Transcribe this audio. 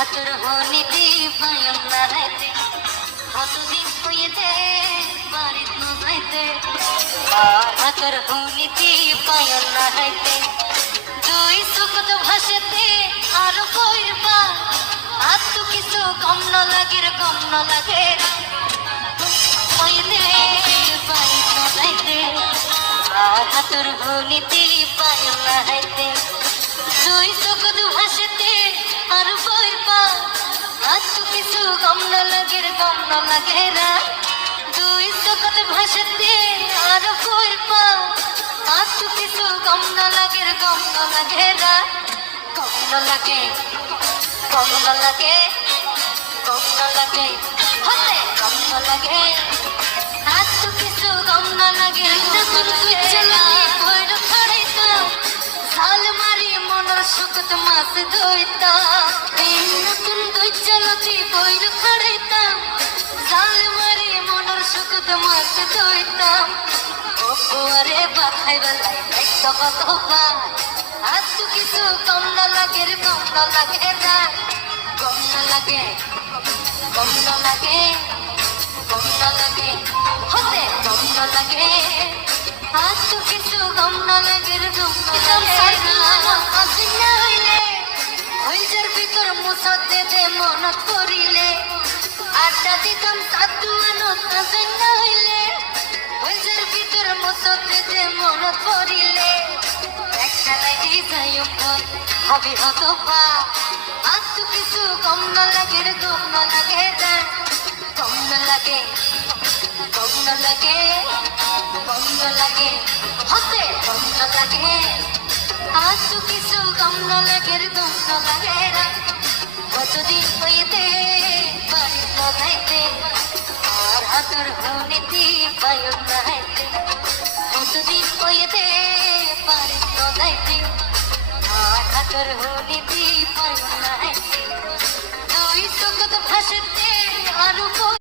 হাতর হনিতি পায়ন নাইতে কতদিন হইতে বাড়িত নজাইতে হাতর হনিতি পায়ন নাইতে দুই চোখত ভাসেতে আর কইরবা আর তো কিছু কম ন লাগে কম ন লাগে হইতে বাড়িত নজাইতে হাতর হনিতি পায়ন নাইতে দুই চোখত ভাসেতে আর কইরবা আর তো কিছু কম ন লাগে না দুই চোখত ভাসেতে আর কইরবা আর তো কিছু কম ন লাগে না কম ন লাগে কম ন লাগে কম ন লাগে হতে কম ন লাগে আর তো কিছু কম ন লাগে নতুন চলা কইর ছড়াইতা সাল মারি মনের সুখত মাছ দইতা এই নতুন দুই চলতি কইর ছড়াইতা সাল মারি মনের সুখত মাছ দইতা ওরে বাখাই বেলাই দেখত কত পায় আর তো কিছু কম ন লাগে না কম ন লাগে কম ন লাগে কম ন লাগে হতে কম ন লাগে আর তো কিছু কম ন লাগে হইলে হইজার ভিতর মুসতে দে মনত করিলে আড্ডা দিতাম সাধু আনত হইলে হইজার ভিতর মুসতে দে মনত করিলে একটা লাগি যাই হবে হত পা আর তো কিছু কম ন লাগে না কম ন লাগে কম ন লাগে কম ন লাগে হতে কম ন লাগে আর তো কিছু কম ন লাগে না কতদিন হইতে বাড়ি নজাইতে আর হাতর হনিতি পায়ন নাইতে কতদিন হইতে বাড়ি নজাইতে আর হাতর হনিতি পায়ন